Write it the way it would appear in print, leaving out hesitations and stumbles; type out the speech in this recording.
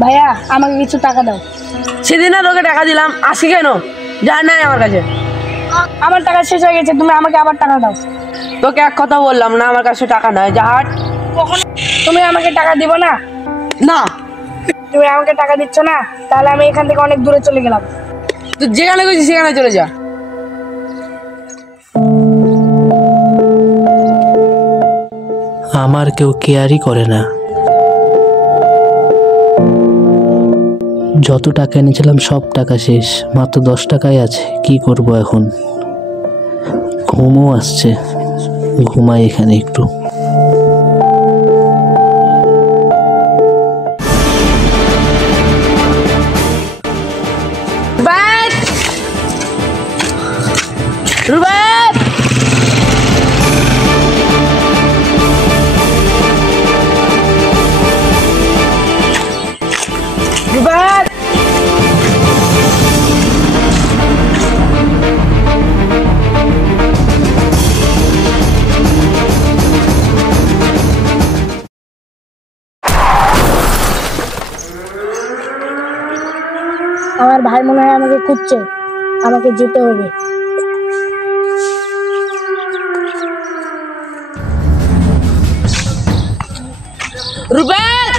ভাইয়া আমাকে কিছু টাকা দাও। সেদিন না তোকে টাকা দিলাম, আসি কেন? যা নাই আমার কাছে। আমার টাকা শেষ হয়ে গেছে, তুমি আমাকে আবার টাকা দাও। তোকে এক কথা বললাম না, আমার কাছে টাকা নাই, যা হাট। কখন তুমি আমাকে টাকা দিবো না? না, তুমি আমাকে টাকা দিচ্ছ না, তাহলে আমি এখান থেকে অনেক দূরে চলে গেলাম। তুই যেখানে গেছিস সেখানে চলে যা। আমার কেউ কেয়ারই করে না। যত টাকা এনেছিলাম সব টাকা শেষ, মাত্র 10 টাকাই আছে। কি করব এখন? ঘুমও আসছে, ঘুমাই এখানে একটু। রুবেল, রুবেল, আমার ভাই মনে হয় আমাকে খুঁজছে, আমাকে যেতে হবে। রুবেল,